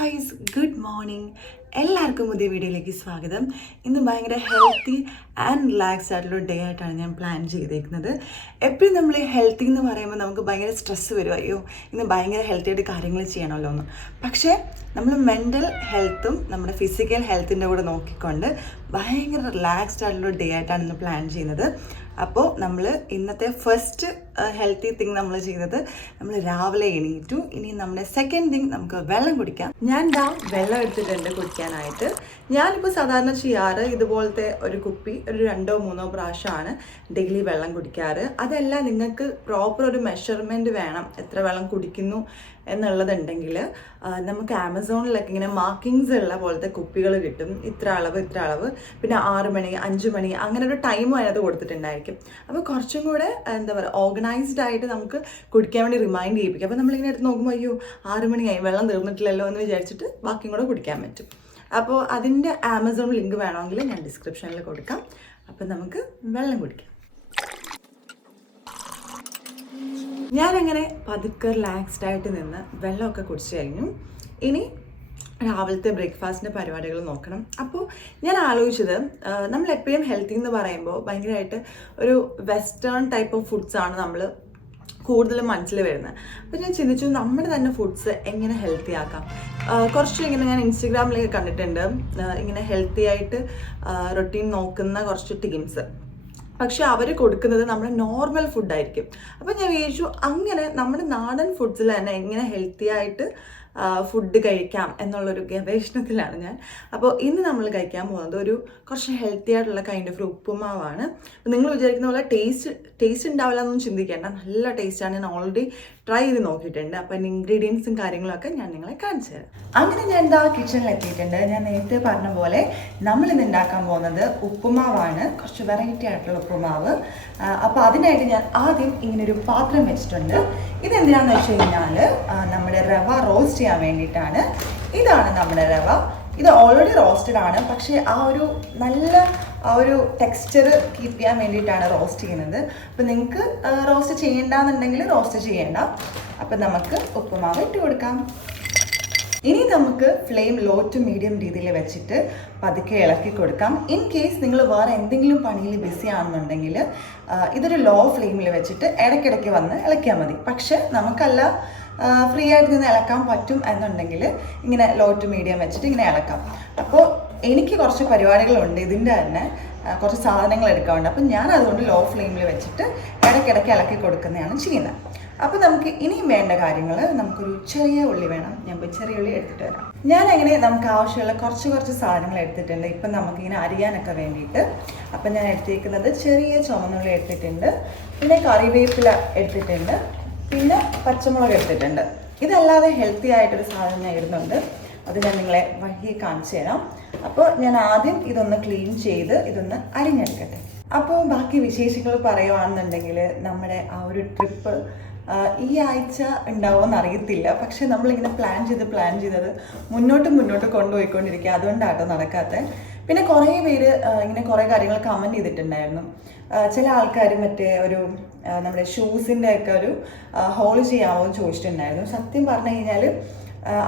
Guys, good morning. എല്ലാവർക്കും പുതിയ വീഡിയോയിലേക്ക് സ്വാഗതം. ഇന്ന് ഭയങ്കര ഹെൽത്തി ആൻഡ് റിലാക്സ്ഡ് ആയിട്ടുള്ള ഡേ ആയിട്ടാണ് ഞാൻ പ്ലാൻ ചെയ്തേക്കുന്നത്. എപ്പോഴും നമ്മൾ ഈ ഹെൽത്തി എന്ന് പറയുമ്പോൾ നമുക്ക് ഭയങ്കര സ്ട്രെസ്സ് വരും. അയ്യോ, ഇന്ന് ഭയങ്കര ഹെൽത്തി ആയിട്ട് കാര്യങ്ങൾ ചെയ്യണമല്ലോ എന്ന്. പക്ഷേ നമ്മൾ മെൻ്റൽ ഹെൽത്തും നമ്മുടെ ഫിസിക്കൽ ഹെൽത്തിൻ്റെ കൂടെ നോക്കിക്കൊണ്ട് ഭയങ്കര റിലാക്സ്ഡ് ആയിട്ടുള്ള ഡേ ആയിട്ടാണ് ഇന്ന് പ്ലാൻ ചെയ്യുന്നത്. അപ്പോൾ നമ്മൾ ഇന്നത്തെ ഫസ്റ്റ് ഹെൽത്തി തിങ് നമ്മൾ ചെയ്തത്, നമ്മൾ രാവിലെ എണീറ്റു. ഇനി നമ്മുടെ സെക്കൻഡ് തിങ്, നമുക്ക് വെള്ളം കുടിക്കാം. ഞാൻ വെള്ളം എടുത്തിട്ടുണ്ട് കുടിക്കാനായിട്ട്. ഞാനിപ്പോൾ സാധാരണ ചെയ്യാറ് ഇതുപോലത്തെ ഒരു കുപ്പി ഒരു 2-3 പ്രാവശ്യമാണ് ഡെയിലി വെള്ളം കുടിക്കാറ്. അതല്ല, നിങ്ങൾക്ക് പ്രോപ്പർ ഒരു മെഷർമെൻറ്റ് വേണം എത്ര വെള്ളം കുടിക്കുന്നു എന്നുള്ളതുണ്ടെങ്കിൽ നമുക്ക് ആമസോണിലൊക്കെ ഇങ്ങനെ മാർക്കിങ്സ് ഉള്ള പോലത്തെ കുപ്പികൾ കിട്ടും. ഇത്ര അളവ് പിന്നെ 6 മണി 5 മണി അങ്ങനെ ഒരു ടൈമും അതിനകത്ത് കൊടുത്തിട്ടുണ്ടായിരിക്കും. അപ്പോൾ കുറച്ചും കൂടെ എന്താ പറയുക, ഓർഗനൈസ്ഡ് ആയിട്ട് നമുക്ക് കുടിക്കാൻ വേണ്ടി റിമൈൻഡ് ചെയ്യിപ്പിക്കും. അപ്പോൾ നമ്മളിങ്ങനെ എടുത്ത് നോക്കുമ്പോൾ അയ്യോ 6 മണിയായി, വെള്ളം തീർന്നിട്ടില്ലല്ലോ എന്ന് വിചാരിച്ചിട്ട് ബാക്കിയും കൂടെ കുടിക്കാൻ പറ്റും. അപ്പോൾ അതിൻ്റെ ആമസോൺ ലിങ്ക് വേണമെങ്കിൽ ഞാൻ ഡിസ്ക്രിപ്ഷനിൽ കൊടുക്കാം. അപ്പോൾ നമുക്ക് വെള്ളം കുടിക്കാം. ഞാനങ്ങനെ പതുക്കെ റിലാക്സ്ഡ് ആയിട്ട് നിന്ന് വെള്ളമൊക്കെ കുടിച്ചു കഴിഞ്ഞു. ഇനി രാവിലത്തെ ബ്രേക്ക്ഫാസ്റ്റിൻ്റെ പരിപാടികൾ നോക്കണം. അപ്പോൾ ഞാൻ ആലോചിച്ചത്, നമ്മളെപ്പോഴും ഹെൽത്തി എന്ന് പറയുമ്പോൾ ഭയങ്കരമായിട്ട് ഒരു വെസ്റ്റേൺ ടൈപ്പ് ഓഫ് ഫുഡ്സാണ് നമ്മൾ കൂടുതലും മനസ്സിൽ വരുന്നത്. അപ്പോൾ ഞാൻ ചിന്തിച്ചു, നമ്മുടെ തന്നെ ഫുഡ്സ് എങ്ങനെ ഹെൽത്തി ആക്കാം. കുറച്ച് ഇങ്ങനെ ഞാൻ ഇൻസ്റ്റഗ്രാമിലേക്ക് കണ്ടിട്ടുണ്ട്, ഇങ്ങനെ ഹെൽത്തി ആയിട്ട് റൊട്ടീൻ നോക്കുന്ന കുറച്ച് ടീംസ്. പക്ഷെ അവർ കൊടുക്കുന്നത് നമ്മുടെ നോർമൽ ഫുഡായിരിക്കും. അപ്പോൾ ഞാൻ വിചാരിച്ചു, അങ്ങനെ നമ്മുടെ നാടൻ ഫുഡ്സിൽ തന്നെ എങ്ങനെ ഹെൽത്തി ആയിട്ട് ഫുഡ് കഴിക്കാം എന്നുള്ളൊരു ഗവേഷണത്തിലാണ് ഞാൻ. അപ്പോൾ ഇന്ന് നമ്മൾ കഴിക്കാൻ പോകുന്നത് ഒരു കുറച്ച് ഹെൽത്തി ആയിട്ടുള്ള കൈൻഡ് ഓഫ് ഉപ്പുമാവാണ്. നിങ്ങൾ വിചാരിക്കുന്ന പോലെ ടേസ്റ്റ് ഉണ്ടാവില്ല എന്നൊന്നും ചിന്തിക്കേണ്ട, നല്ല ടേസ്റ്റാണ്. ഞാൻ ഓൾറെഡി ട്രൈ ചെയ്ത് നോക്കിയിട്ടുണ്ട്. അപ്പോൾ അതിൻ്റെ ഇൻഗ്രീഡിയൻസും കാര്യങ്ങളൊക്കെ ഞാൻ നിങ്ങളെ കാണിച്ചു തരാം. അങ്ങനെ ഞാൻ കിച്ചണിൽ എത്തിയിട്ടുണ്ട്. ഞാൻ നേരത്തെ പറഞ്ഞ പോലെ നമ്മളിന്ന് ഉണ്ടാക്കാൻ പോകുന്നത് ഉപ്പുമാവാണ്, കുറച്ച് വെറൈറ്റി ആയിട്ടുള്ള ഉപ്പുമാവ്. അപ്പോൾ അതിനായിട്ട് ഞാൻ ആദ്യം ഇങ്ങനൊരു പാത്രം വെച്ചിട്ടുണ്ട്. ഇതെന്തിനാണെന്ന് വെച്ച് കഴിഞ്ഞാൽ നമ്മുടെ റവ റോസ്റ്റ് ചെയ്യാൻ വേണ്ടിയിട്ടാണ്. ഇതാണ് നമ്മുടെ റവ. ഇത് ഓൾറെഡി റോസ്റ്റഡ് ആണ്, പക്ഷേ നല്ല ഒരു ടെക്സ്ചർ കീപ്പ് ചെയ്യാൻ വേണ്ടിയിട്ടാണ് റോസ്റ്റ് ചെയ്യുന്നത്. അപ്പോൾ നിങ്ങൾക്ക് റോസ്റ്റ് ചെയ്യേണ്ടെന്നുണ്ടെങ്കിൽ റോസ്റ്റ് ചെയ്യേണ്ട. അപ്പം നമുക്ക് ഉപ്പുമാവ് ഇട്ട് കൊടുക്കാം. ഇനി നമുക്ക് ഫ്ലെയിം ലോ ടു മീഡിയം രീതിയിൽ വെച്ചിട്ട് പതുക്കെ ഇളക്കി കൊടുക്കാം. ഇൻ കേസ് നിങ്ങൾ വേറെ എന്തെങ്കിലും പണിയിൽ ബിസി ആണെന്നുണ്ടെങ്കിൽ ഇതൊരു ലോ ഫ്ലെയിമിൽ വെച്ചിട്ട് ഇടയ്ക്കിടയ്ക്ക് വന്ന് ഇളക്കിയാൽ മതി. പക്ഷെ നമുക്കല്ല ഫ്രീ ആയിട്ട് നിന്ന് ഇളക്കാൻ പറ്റും എന്നുണ്ടെങ്കിൽ ഇങ്ങനെ ലോ ടു മീഡിയം വെച്ചിട്ട് ഇങ്ങനെ ഇളക്കാം. അപ്പോൾ എനിക്ക് കുറച്ച് പരിപാടികളുണ്ട്, ഇതിൻ്റെ തന്നെ കുറച്ച് സാധനങ്ങൾ എടുക്കാറുണ്ട്. അപ്പം ഞാൻ അതുകൊണ്ട് ലോ ഫ്ലെയിമിൽ വെച്ചിട്ട് ഇടയ്ക്കിടയ്ക്ക് ഇളക്കി കൊടുക്കുന്നതാണ് ചെയ്യുന്നത്. അപ്പോൾ നമുക്ക് ഇനിയും വേണ്ട കാര്യങ്ങൾ, നമുക്കൊരു ചെറിയ ഉള്ളി വേണം. ഞാൻ പോയി ചെറിയ ഉള്ളി എടുത്തിട്ട് വരാം. ഞാൻ അങ്ങനെ നമുക്ക് ആവശ്യമുള്ള കുറച്ച് സാധനങ്ങൾ എടുത്തിട്ടുണ്ട് ഇപ്പം നമുക്കിങ്ങനെ അരിയാനൊക്കെ വേണ്ടിയിട്ട്. അപ്പം ഞാൻ എടുത്തിരിക്കുന്നത് ചെറിയ ചുവന്നുള്ളി എടുത്തിട്ടുണ്ട്, പിന്നെ കറിവേപ്പില എടുത്തിട്ടുണ്ട്, പിന്നെ പച്ചമുളക് എടുത്തിട്ടുണ്ട്. ഇതല്ലാതെ ഹെൽത്തി ആയിട്ടൊരു സാധനം ഞാൻ ഇടുന്നുണ്ട്, അത് ഞാൻ നിങ്ങളെ വഴിയെ കാണിച്ചു തരാം. അപ്പോൾ ഞാൻ ആദ്യം ഇതൊന്ന് ക്ലീൻ ചെയ്ത് ഇതൊന്ന് അരിഞ്ഞെടുക്കട്ടെ. അപ്പോൾ ബാക്കി വിശേഷങ്ങൾ പറയുകയാണെന്നുണ്ടെങ്കിൽ നമ്മുടെ ആ ഒരു ട്രിപ്പ് ഈ ആഴ്ച ഉണ്ടാവുമെന്ന് അറിയത്തില്ല. പക്ഷെ നമ്മളിങ്ങനെ പ്ലാൻ ചെയ്തത് മുന്നോട്ട് കൊണ്ടുപോയിക്കൊണ്ടിരിക്കുക. അതുകൊണ്ടാട്ടോ നടക്കാത്തത്. പിന്നെ കുറേ പേര് ഇങ്ങനെ കുറേ കാര്യങ്ങൾ കമൻറ്റ് ചെയ്തിട്ടുണ്ടായിരുന്നു. ചില ആൾക്കാർ മറ്റേ നമ്മുടെ ഷൂസിൻ്റെ ഒക്കെ ഒരു ഹോൾ ചെയ്യാമോ എന്ന് ചോദിച്ചിട്ടുണ്ടായിരുന്നു. സത്യം പറഞ്ഞു കഴിഞ്ഞാൽ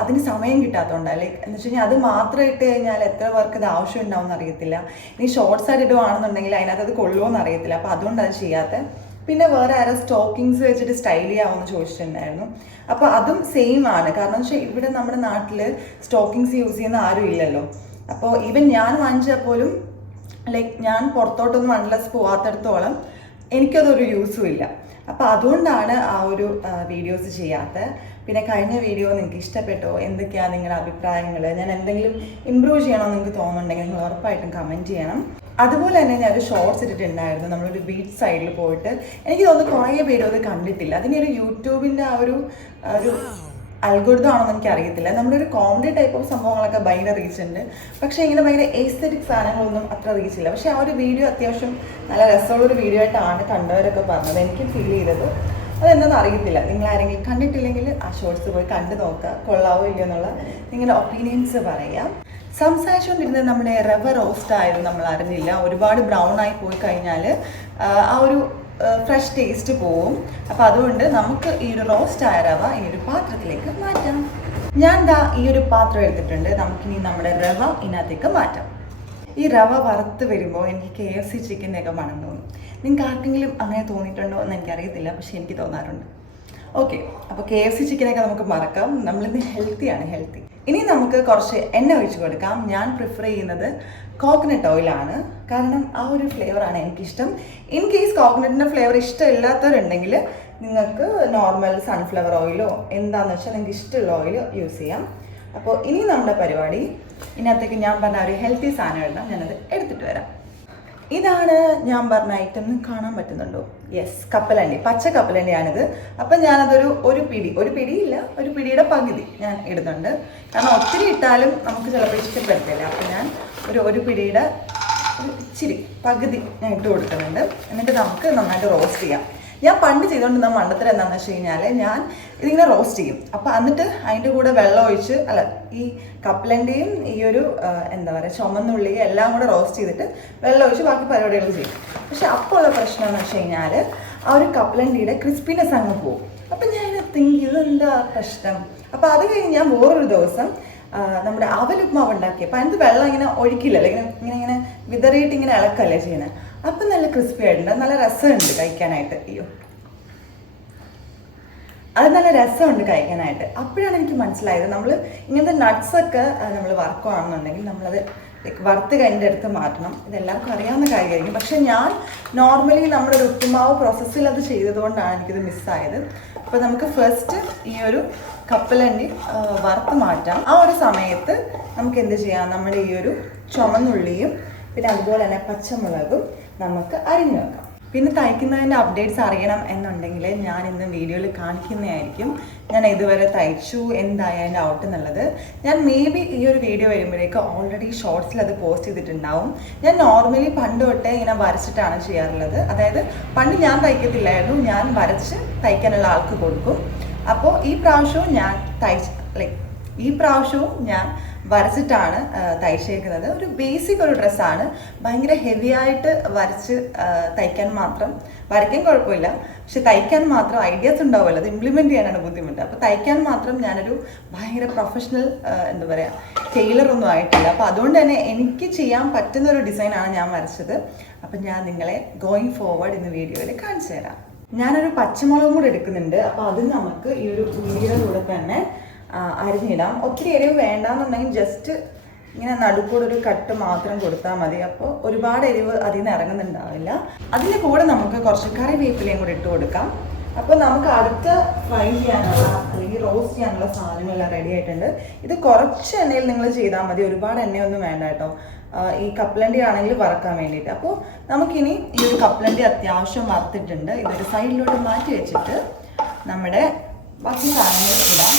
അതിന് സമയം കിട്ടാത്തതുകൊണ്ടാണ്. ലൈക്ക് എന്ന് വെച്ച് കഴിഞ്ഞാൽ അത് മാത്രം ഇട്ട് കഴിഞ്ഞാൽ എത്ര പേർക്ക് ഇത് ആവശ്യം ഉണ്ടാവുമെന്ന് അറിയത്തില്ല. ഇനി ഷോർട്ട്സ് ആയിട്ട് ഇടുവാണെന്നുണ്ടെങ്കിൽ അതിനകത്ത് അത് കൊള്ളുമോ എന്ന് അറിയത്തില്ല. അപ്പോൾ അതുകൊണ്ട് അത് ചെയ്യാത്തത്. പിന്നെ വേറെ ആരോ സ്റ്റോക്കിങ്സ് വെച്ചിട്ട് സ്റ്റൈൽ ചെയ്യാമെന്ന് ചോദിച്ചിട്ടുണ്ടായിരുന്നു. അപ്പോൾ അതും സെയിം ആണ്. കാരണം വെച്ചാൽ ഇവിടെ നമ്മുടെ നാട്ടിൽ സ്റ്റോക്കിങ്സ് യൂസ് ചെയ്യുന്ന ആരും ഇല്ലല്ലോ. അപ്പോൾ ഈവൻ ഞാൻ വാങ്ങിച്ചാൽ പോലും ലൈക്ക് ഞാൻ പുറത്തോട്ടൊന്നും അൺലെസ് പോകാത്തടത്തോളം എനിക്കതൊരു യൂസും ഇല്ല. അപ്പോൾ അതുകൊണ്ടാണ് ആ ഒരു വീഡിയോസ് ചെയ്യാത്തത്. പിന്നെ കഴിഞ്ഞ വീഡിയോ നിങ്ങൾക്ക് ഇഷ്ടപ്പെട്ടോ, എന്തൊക്കെയാണ് നിങ്ങളുടെ അഭിപ്രായങ്ങൾ, ഞാൻ എന്തെങ്കിലും ഇമ്പ്രൂവ് ചെയ്യണമെന്ന് നിങ്ങൾക്ക് തോന്നുന്നുണ്ടെങ്കിൽ നിങ്ങൾ ഉറപ്പായിട്ടും കമൻറ്റ് ചെയ്യണം. അതുപോലെ തന്നെ ഞാനൊരു ഷോർട്സ് ഇട്ടിട്ടുണ്ടായിരുന്നു, നമ്മളൊരു ബീച്ച് സൈഡിൽ പോയിട്ട്. എനിക്ക് തോന്നുന്നു കുറേ പേരും അത് കണ്ടിട്ടില്ല. അതിനൊരു യൂട്യൂബിൻ്റെ ആ ഒരു അൽഗോരിതം ആണെന്ന് എനിക്ക് അറിയത്തില്ല. നമ്മുടെ ഒരു കോമഡി ടൈപ്പ് ഓഫ് സംഭവങ്ങളൊക്കെ ഭയങ്കര റീച്ച് ഉണ്ട്, പക്ഷേ ഇങ്ങനെ ഭയങ്കര എസ്തെറ്റിക് സാധനങ്ങളൊന്നും അത്ര റീച്ചില്ല. പക്ഷേ ആ ഒരു വീഡിയോ അത്യാവശ്യം നല്ല രസമുള്ളൊരു വീഡിയോ ആയിട്ടാണ് കണ്ടവരൊക്കെ പറഞ്ഞത്. എനിക്ക് ഫീൽ ചെയ്തത് അതെന്താണെന്ന് അറിയത്തില്ല. നിങ്ങൾ ആരെങ്കിലും കണ്ടിട്ടില്ലെങ്കിൽ ആ ഷോർട്സ് പോയി കണ്ടു നോക്കുക, കൊള്ളാവോ ഇല്ലയോ എന്നുള്ള നിങ്ങളുടെ ഒപ്പീനിയൻസ് പറയാം. സംസാരിച്ചുകൊണ്ടിരുന്നത് നമ്മുടെ റവ റോസ്റ്റ് ആയിരുന്നു, നമ്മൾ അറിഞ്ഞില്ല. ഒരുപാട് ബ്രൗൺ ആയി പോയി കഴിഞ്ഞാൽ ആ ഒരു ഫ്രഷ് ടേസ്റ്റ് പോവും. അപ്പോൾ അതുകൊണ്ട് നമുക്ക് ഈ ഒരു റോസ്റ്റ് ആയ റവ ഇനി ഒരു പാത്രത്തിലേക്ക് മാറ്റാം. ഞാൻ ഈ ഒരു പാത്രം എടുത്തിട്ടുണ്ട്. നമുക്കിനി നമ്മുടെ റവ ഇതിനകത്തേക്ക് മാറ്റാം. ഈ റവ വറുത്ത് വരുമ്പോൾ എനിക്ക് KFC ചിക്കൻ്റെയൊക്കെ മണം തോന്നും. നിങ്ങൾക്ക് ആർക്കെങ്കിലും അങ്ങനെ തോന്നിയിട്ടുണ്ടോ എന്ന് എനിക്കറിയത്തില്ല, പക്ഷേ എനിക്ക് തോന്നാറുണ്ട്. ഓക്കെ, അപ്പോൾ KFC ചിക്കനൊക്കെ നമുക്ക് മറക്കാം. നമ്മളിന്ന് ഹെൽത്തി. ഇനി നമുക്ക് കുറച്ച് എണ്ണ ഒഴിച്ച് കൊടുക്കാം. ഞാൻ പ്രിഫർ ചെയ്യുന്നത് കോക്കനട്ട് ഓയിലാണ്, കാരണം ആ ഒരു ഫ്ലേവറാണ് എനിക്കിഷ്ടം. ഇൻ കേസ് കോക്കനട്ടിൻ്റെ ഫ്ലേവർ ഇഷ്ടമില്ലാത്തവരുണ്ടെങ്കിൽ നിങ്ങൾക്ക് നോർമൽ സൺഫ്ലവർ ഓയിലോ എന്താണെന്ന് വെച്ചാൽ നിങ്ങൾക്ക് ഇഷ്ടമുള്ള ഓയിൽ യൂസ് ചെയ്യാം. അപ്പോൾ ഇനി നമ്മുടെ പരിപാടി, ഇതിനകത്തേക്ക് ഞാൻ പറഞ്ഞ ഒരു ഹെൽത്തി സാധനം ഇടണം. ഞാനത് എടുത്തിട്ട് വരാം. ഇതാണ് ഞാൻ പറഞ്ഞ ഐറ്റം. കാണാൻ പറ്റുന്നുണ്ടോ? യെസ്, കപ്പലണ്ടി, പച്ച കപ്പലണ്ടിയാണിത്. അപ്പം ഞാനതൊരു ഒരു പിടിയില്ല, ഒരു പിടിയുടെ പകുതി ഞാൻ ഇടുന്നുണ്ട്. കാരണം ഒത്തിരി ഇട്ടാലും നമുക്ക് ചിലപ്പോൾ ഇഷ്ടപ്പെടത്തില്ല. അപ്പം ഞാൻ ഒരു പിടിയുടെ ഇച്ചിരി പകുതി ഞാൻ ഇട്ട് കൊടുക്കുന്നുണ്ട്. എന്നിട്ട് നമുക്ക് നന്നായിട്ട് റോസ്റ്റ് ചെയ്യാം. ഞാൻ പണ്ട് ചെയ്തുകൊണ്ടിരുന്ന മണ്ടത്തരം എന്താണെന്ന് വെച്ച് കഴിഞ്ഞാൽ ഞാൻ ഇതിങ്ങനെ റോസ്റ്റ് ചെയ്യും. അപ്പോൾ എന്നിട്ട് അതിൻ്റെ കൂടെ വെള്ളം ഒഴിച്ച് ഈ കപ്പലണ്ടിയും ഈ ഒരു എന്താ പറയുക ചുമന്നുള്ളി എല്ലാം കൂടെ റോസ്റ്റ് ചെയ്തിട്ട് വെള്ളം ഒഴിച്ച് ബാക്കി പരിപാടികൾ ചെയ്യും. പക്ഷെ അപ്പോൾ ഉള്ള പ്രശ്നം എന്ന് വെച്ച് കഴിഞ്ഞാൽ ആ ഒരു കപ്പലണ്ടിയുടെ ക്രിസ്പിനെസ് അങ്ങ് പോകും. അപ്പം ഞാൻ തിങ്ക് ഇതെന്താ പ്രശ്നം. അപ്പോൾ അത് കഴിഞ്ഞ് ഞാൻ വേറൊരു ദിവസം നമ്മുടെ അവലുപ്മാവ് ഉണ്ടാക്കിയപ്പോൾ അതിന് വെള്ളം ഇങ്ങനെ ഒഴിക്കില്ലല്ലോ, ഇങ്ങനെ വിതറിയിട്ട് ഇങ്ങനെ ഇളക്കല്ലേ ചെയ്യുന്നത്. അപ്പം നല്ല ക്രിസ്പി ആയിട്ടുണ്ട്, നല്ല രസമുണ്ട് കഴിക്കാനായിട്ട്. അത് നല്ല രസമുണ്ട് കഴിക്കാനായിട്ട്. അപ്പോഴാണ് എനിക്ക് മനസ്സിലായത് നമ്മൾ ഇങ്ങനത്തെ നട്ട്സൊക്കെ നമ്മൾ വറുക്കുകയാണെന്നുണ്ടെങ്കിൽ നമ്മളത് വറുത്ത് കഴിഞ്ഞിട്ട് എടുത്ത് മാറ്റണം. ഇതെല്ലാവർക്കും അറിയാവുന്ന കാര്യമായിരിക്കും. പക്ഷെ ഞാൻ നോർമലി നമ്മുടെ ഒരു ഉപ്പുമാവ് പ്രോസസ്സിൽ അത് ചെയ്തതുകൊണ്ടാണ് എനിക്കിത് മിസ്സായത്. അപ്പോൾ നമുക്ക് ഫസ്റ്റ് ഈ ഒരു കപ്പലണ്ടി വറുത്ത് മാറ്റാം. ആ ഒരു സമയത്ത് നമുക്ക് എന്ത് ചെയ്യാം, നമ്മുടെ ഈ ഒരു ചുമന്നുള്ളിയും പിന്നെ അതുപോലെ തന്നെ പച്ചമുളകും നമുക്ക് അരിഞ്ഞു വെക്കാം. പിന്നെ തയ്ക്കുന്നതിൻ്റെ അപ്ഡേറ്റ്സ് അറിയണം എന്നുണ്ടെങ്കിൽ ഞാൻ ഇന്ന് വീഡിയോയിൽ കാണിക്കുന്നതായിരിക്കും. ഞാൻ ഇതുവരെ തയ്ച്ചു എന്തായി അതിൻ്റെ ഔട്ട് എന്നുള്ളത്. ഞാൻ മേ ബി ഈ ഒരു വീഡിയോ വരുമ്പോഴേക്ക് ഓൾറെഡി ഷോർട്സിൽ അത് പോസ്റ്റ് ചെയ്തിട്ടുണ്ടാവും. ഞാൻ നോർമലി പണ്ട് തൊട്ടേ ഇങ്ങനെ വരച്ചിട്ടാണ് ചെയ്യാറുള്ളത്. അതായത് പണ്ട് ഞാൻ തയ്ക്കത്തില്ലായിരുന്നു, ഞാൻ വരച്ച് തയ്ക്കാനുള്ള ആൾക്ക് കൊടുക്കും. അപ്പോൾ ഈ പ്രാവശ്യവും ഞാൻ വരച്ചിട്ടാണ് തയ്ച്ചേക്കുന്നത്. ഒരു ബേസിക് ഒരു ഡ്രസ്സാണ്, ഭയങ്കര ഹെവി ആയിട്ട് വരച്ച് തയ്ക്കാൻ മാത്രം. വരയ്ക്കാൻ കുഴപ്പമില്ല, പക്ഷെ തയ്ക്കാൻ മാത്രം ഐഡിയാസ് ഉണ്ടാവുമല്ലോ, അത് ഇംപ്ലിമെൻറ്റ് ചെയ്യാനാണ് ബുദ്ധിമുട്ട്. അപ്പോൾ തയ്ക്കാൻ മാത്രം ഞാനൊരു ഭയങ്കര പ്രൊഫഷണൽ എന്താ പറയുക ടൈലറൊന്നും ആയിട്ടില്ല. അപ്പോൾ അതുകൊണ്ട് തന്നെ എനിക്ക് ചെയ്യാൻ പറ്റുന്ന ഒരു ഡിസൈനാണ് ഞാൻ വരച്ചത്. അപ്പം ഞാൻ നിങ്ങളെ ഗോയിങ് ഫോർവേഡ് ഇന്ന് വീഡിയോയിൽ കാണിച്ചു തരാം. ഞാനൊരു പച്ചമുളകും കൂടെ എടുക്കുന്നുണ്ട്. അപ്പോൾ അത് നമുക്ക് ഈ ഒരു ഉള്ളിയുടെ കൂടെ തന്നെ അരിഞ്ഞിടാം. ഒത്തിരി എരിവ് വേണ്ടാന്നുണ്ടെങ്കിൽ ജസ്റ്റ് ഇങ്ങനെ നടുക്കൂടെ ഒരു കട്ട് മാത്രം കൊടുത്താൽ മതി. അപ്പോൾ ഒരുപാട് എരിവ് അതിൽ നിന്ന് ഇറങ്ങുന്നുണ്ടാവില്ല. അതിൻ്റെ കൂടെ നമുക്ക് കുറച്ച് കറിവേപ്പിലയും കൂടെ ഇട്ട് കൊടുക്കാം. അപ്പോൾ നമുക്ക് അടുത്ത ഫ്രൈ ചെയ്യാനുള്ള അല്ലെങ്കിൽ റോസ്റ്റ് ചെയ്യാനുള്ള സാധനങ്ങളെല്ലാം റെഡി ആയിട്ടുണ്ട്. ഇത് കുറച്ച് എണ്ണയിൽ നിങ്ങൾ ചെയ്താൽ മതി, ഒരുപാട് എണ്ണയൊന്നും വേണ്ട കേട്ടോ. ഈ കപ്പലണ്ടി ആണെങ്കിൽ വറക്കാൻ വേണ്ടിയിട്ട്. അപ്പോൾ നമുക്കിനി ഈ ഒരു കപ്പലണ്ടി അത്യാവശ്യം വറുത്തിട്ടുണ്ട്. ഇതൊരു സൈഡിലോട്ട് മാറ്റി വെച്ചിട്ട് നമ്മുടെ ബാക്കി സാധനങ്ങൾ ഇടാം.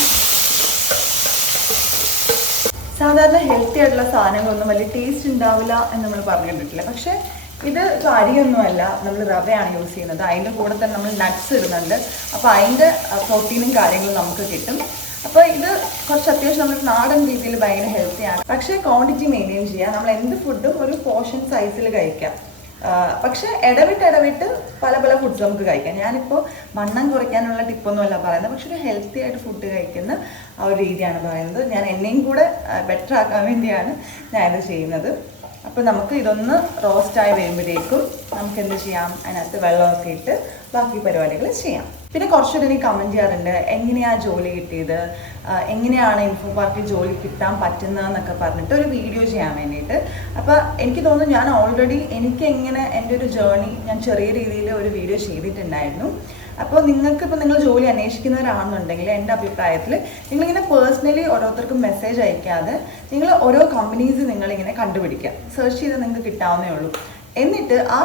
സാധാരണ ഹെൽത്തി ആയിട്ടുള്ള സാധനങ്ങളൊന്നും വലിയ ടേസ്റ്റ് ഉണ്ടാവില്ല എന്ന് നമ്മൾ പറഞ്ഞിട്ടില്ല. പക്ഷേ ഇത് അരിയൊന്നുമല്ല, നമ്മൾ റവയാണ് യൂസ് ചെയ്യുന്നത്. അതിൻ്റെ കൂടെ തന്നെ നമ്മൾ നട്ട്സ് ഇടുന്നുണ്ട്. അപ്പോൾ അതിൻ്റെ പ്രോട്ടീനും കാര്യങ്ങളും നമുക്ക് കിട്ടും. അപ്പോൾ ഇത് കുറച്ച് അത്യാവശ്യം നമ്മൾ നാടൻ രീതിയിൽ ഭയങ്കര ഹെൽത്തിയാണ്. പക്ഷേ ക്വാണ്ടിറ്റി മെയിൻറ്റെയിൻ ചെയ്യുക. നമ്മൾ എന്ത് ഫുഡും ഒരു പോർഷൻ സൈസിൽ കഴിക്കാം. പക്ഷേ ഇടവിട്ട് പല ഫുഡ്സ് നമുക്ക് കഴിക്കാം. ഞാനിപ്പോൾ വണ്ണം കുറയ്ക്കാനുള്ള ടിപ്പൊന്നുമല്ല പറയുന്നത്, പക്ഷെ ഒരു ഹെൽത്തി ആയിട്ട് ഫുഡ് കഴിക്കുന്ന ആ ഒരു രീതിയാണ് പറയുന്നത്. ഞാൻ എന്നെയും കൂടെ ബെറ്റർ ആക്കാൻ വേണ്ടിയാണ് ഞാനിത് ചെയ്യുന്നത്. അപ്പോൾ നമുക്ക് ഇതൊന്ന് റോസ്റ്റായി വരുമ്പോഴേക്കും നമുക്ക് എന്ത് ചെയ്യാം, അതിനകത്ത് വെള്ളമൊക്കെ ഇട്ട് ബാക്കി പരിപാടികൾ ചെയ്യാം. പിന്നെ കുറച്ചുകൂടെ എനിക്ക് കമൻറ്റ് ചെയ്യാറുണ്ട്, എങ്ങനെയാണ് ജോലി കിട്ടിയത്, എങ്ങനെയാണ് ഇൻഫോ പാർക്കിൽ ജോലി കിട്ടാൻ പറ്റുന്നതെന്നൊക്കെ പറഞ്ഞിട്ട് ഒരു വീഡിയോ ചെയ്യാൻ വേണ്ടിയിട്ട്. അപ്പോൾ എനിക്ക് തോന്നുന്നു ഞാൻ ഓൾറെഡി എനിക്ക് എങ്ങനെ എൻ്റെ ഒരു ജേർണി ഞാൻ ചെറിയ രീതിയിൽ ഒരു വീഡിയോ ചെയ്തിട്ടുണ്ടായിരുന്നു. അപ്പോൾ നിങ്ങൾക്കിപ്പോൾ നിങ്ങൾ ജോലി അന്വേഷിക്കുന്നവരാണെന്നുണ്ടെങ്കിൽ എൻ്റെ അഭിപ്രായത്തിൽ നിങ്ങളിങ്ങനെ പേഴ്സണലി ഓരോരുത്തർക്കും മെസ്സേജ് അയക്കാതെ നിങ്ങൾ ഓരോ കമ്പനീസ് നിങ്ങളിങ്ങനെ കണ്ടുപിടിക്കുക. സെർച്ച് ചെയ്ത് നിങ്ങൾക്ക് കിട്ടാവുന്നേ ഉള്ളൂ. എന്നിട്ട് ആ